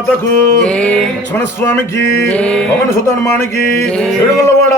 రామాతకు జై. లక్ష్మణ స్వామికి జై. పవన సుతన్మానికి ఏడుగొల్లవాడ